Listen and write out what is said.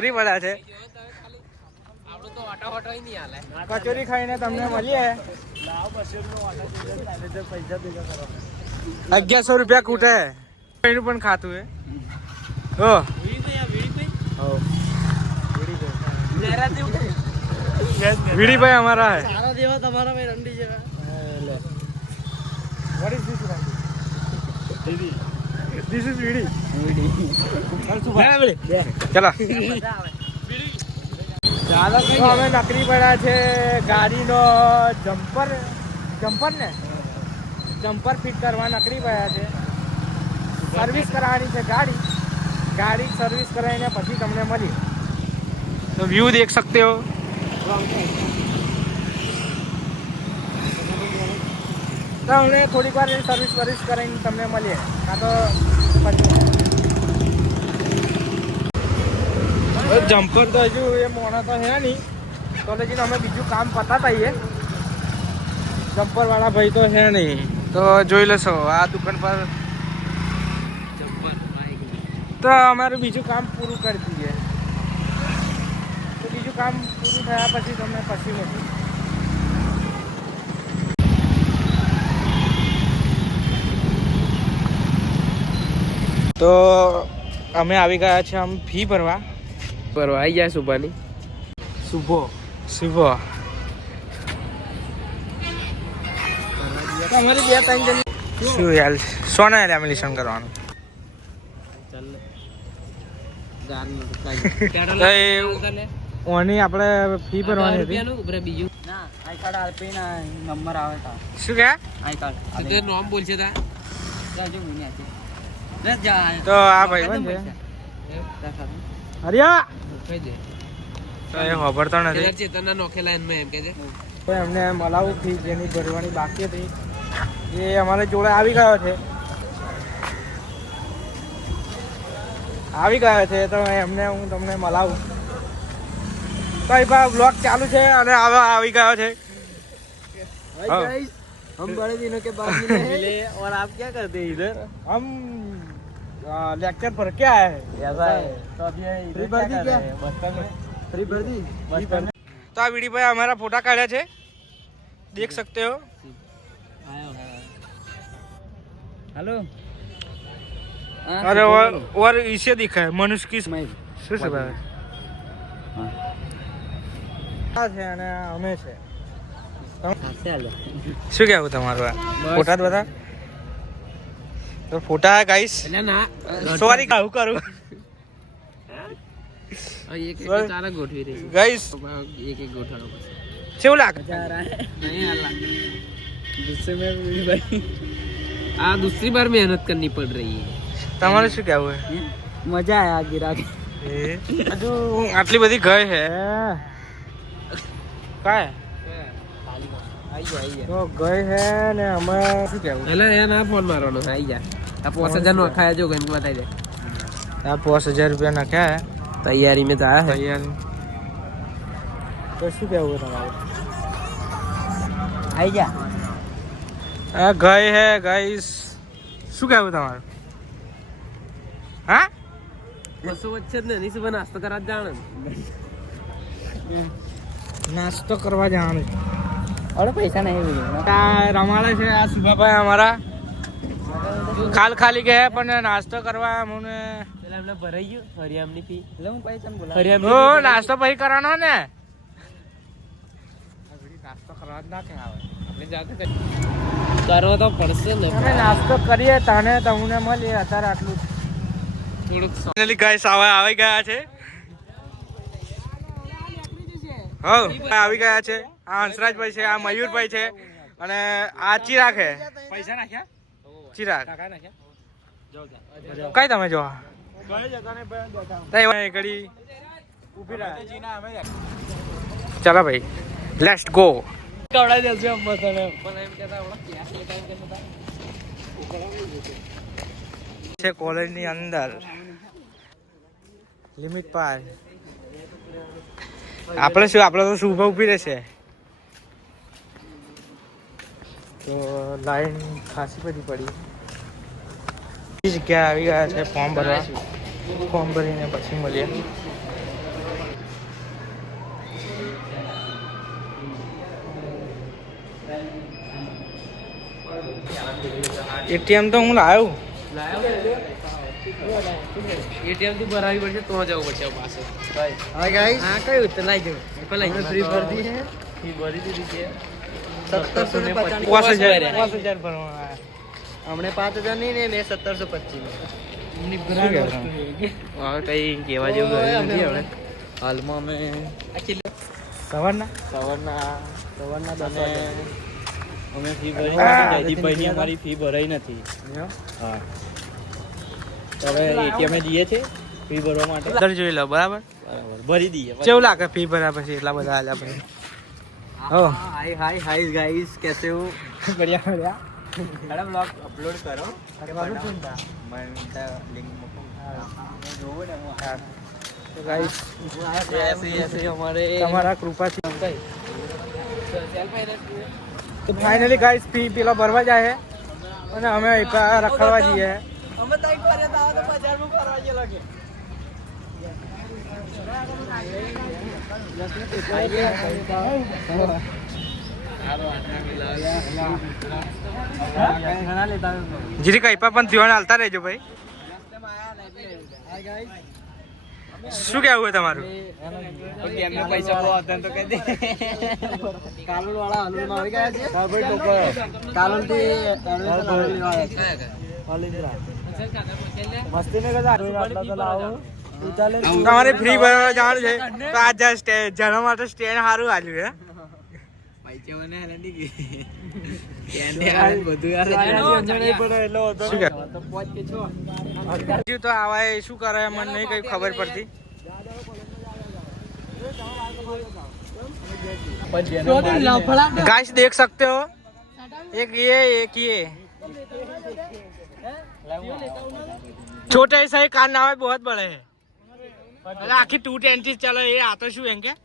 નકરી પડ્યા છે. કચોરી ખાઈને તમને મળીએ. 1100 રૂપિયા કૂટે એનું પણ ખાતું હે. વીડીભાઈ અમારા હે. સારા જેવા તમારા ભાઈ રંડી જેવા. What is this Randy? This is Vidi. ચલો અમે નકરી પડ્યા છે. ગાડીનો જમ્પર ફિટ કરવા નકરી પડ્યા છે. સર્વિસ કરાવવાની છે ગાડી સર્વિસ કરાવીને પછી તમને મળી. તો વ્યૂ દેખ સકતે હો. તો અમને થોડીક વાર સર્વિસ કરાવીને તમને મળીએ. કાં તો જમ્પર તો હજુ એ મોણા તો હે નહીં. તો લગીને અમે બીજું કામ પતાતા આવીએ. જમ્પર વાળા ભાઈ તો હે નહીં. તો જોઈ લેશો આ દુકાન પર તો અમારું બીજું કામ પૂરું કરી દઈએ. તો બીજું કામ પૂરું થયા પછી તમને પછી મળીએ. તો અમે આવી ગયા છે આમ ફી ભરવા આવી ગયા. સુભાની શુભો અમારી 2-3 જણ શું યાર સોના લેમિનેશન કરવાનું. ઓની આપણે ફી ભરવાની હતી. નંબર આવે શું કે નામ બોલશે તો આ ભાઈ બન છે હરિયા તો એ ખબરતો નથી. ચેતનના નોખેલા એમ કે છે એમને મલાવું ફી જેની ભરવાની બાકી હતી એ અમારે જોડે આવી ગયો છે તો એમને હું તમને મલાવું. તો એ બ્લોગ ચાલુ છે અને આવી ગયો છે. हम बड़े दिनों के बाद मिले और आप क्या करते हैं इधर? हम लेक्चर पर क्या है ऐसा है तो अभी फ्री भर्ती क्या बचपन में फ्री भर्ती बचपन में. तो આ વીડિયો ભાઈ हमारा फोटा काढ़ा છે देख सकते हो. हेलो अरे और इसे दिखा है मनुष्य की स्माइल શું છે ભાઈ આ છે અને અમે છે. શું કેવું તમારું ફોટા જ બધા તો ફોટા ગાઈસ સોરી કહું કરું ગાઈસ કેવું લાગે दूसरी बार मेहनत करनी पड़ रही है. તમારે શું કેવું હે? मजा आया गिरा के હજુ આટલી બધી ગઈ હે કાય તો ગઈ હે ને અમે શું કેવું એટલે ના ફોન મારવાનો આવી જા. આ 5000 નો ખાયા જો ગન બતાઈ દે. આ 5000 રૂપિયા નાખ્યા હે તૈયારી में तो आया है તૈયારી. તો શું કેવું તમારું आई जा. આ ગઈ હે ગાઈસ શું કેવું તમારું હા બસો વચ્ચે જ ને ની સુબહ નાસ્તો કરવા જાણ નાસ્તો કરવા જવાનું. અરે પૈસા નહીં આ રમાડે છે આ સુભાભાઈ અમારા ખાલી ગયા પણ નાસ્તો કરવા અમને પેલા એમને ભરાઈ ગયું હરિયામની ફી એટલે હું પૈસા બોલા નાસ્તો પછી કરવાનો ને નાસ્તો કરવા જ ના કે આવે આપણે જાતે કરવો તો પડશે ને. અમે નાસ્તો કરીએ તને તમને મળીએ અત્યારે આટલું થોડુંક ગાઈસ આવી ગયા છે. હા આવી ગયા છે. આ હંસરાજભાઈ છે, આ મયુરભાઈ છે અને આ ચિરાગ છે. પૈસા નાખ્યા ચિરાગ કઈ તમે જો ઘડી ચાલો ભાઈ લેટ્સ ગો. છે કોલેજની અંદર લિમિટ પાર આપણે તો શુભ ઉભી રહેશે. તો લાઈન ખાસી બધી પડી. જગ્યાએ આવી ગયા છે ફોર્મ ભરવા. ફોર્મ ભરીને પછી મળીએ. એટીએમ તો હું લાવ્યો. એટીએમ થી ભરાવી પડશે તો જવું પડશે પાસે. હા ગાઈસ, હા કયું તો લઈ જવું પેલા ફ્રી ભરતી છે. ફી ભરી દીધી છે 1750 ભરવાના. હમણે 5000 નહીં ને મેં 1725 હવે કઈ કહેવા જેવું રહ્યું નથી હવે હાલમાં અમે સવારના સવારના 10 અમે ફી ભરી નથી. જયદીપભાઈની અમારી ફી ભરાઈ નથી. હા, હવે એટીએમ જઈએ છે ફી ભરવા માટે. અંદર જોઈ લો બરાબર ભરી દઈએ. કેવું લાગે ફી ભર્યા પછી એટલા બધા આલ્યા પછી? हाय हाय हाय गाइस, कैसे हो? बढ़िया बढ़िया. मैडम ब्लॉग अपलोड करो. अरे बाबू सुनता मैं लिंक तो गाइस ऐसे हमारे તમારા કૃપાથી તો ફાઇનલી ગાઈસ ફી પેલા ભરવા જાય છે અને અમે રખડવા જઈએ. અમે તો એક વાર આવો તો બજારમાં ફરવા જઈએ લાગે. જીરી કઈ પણ ધ્યાન હાલતા રહેજો ભાઈ. શું કેવું હોય તમારું? પૈસા બહુ હતા તો કહી દે. કાલુલ વાળા હનુમાન આવી ગયા છે. કાલુલ થી મસ્તી ને કદા તમારે ફ્રી ભરવા જવાનું છે તો આજ જણા માટે સ્ટેન્ડ સારું આવ્યું છે. તો આવા શું કરે મને નહીં કઈ ખબર પડતી. गाइस देख सकते हो, एक ये छोटे ऐसा ही कान नाम है, बहुत बड़े है. आखिर 220 चलो ये आता शू है क्या?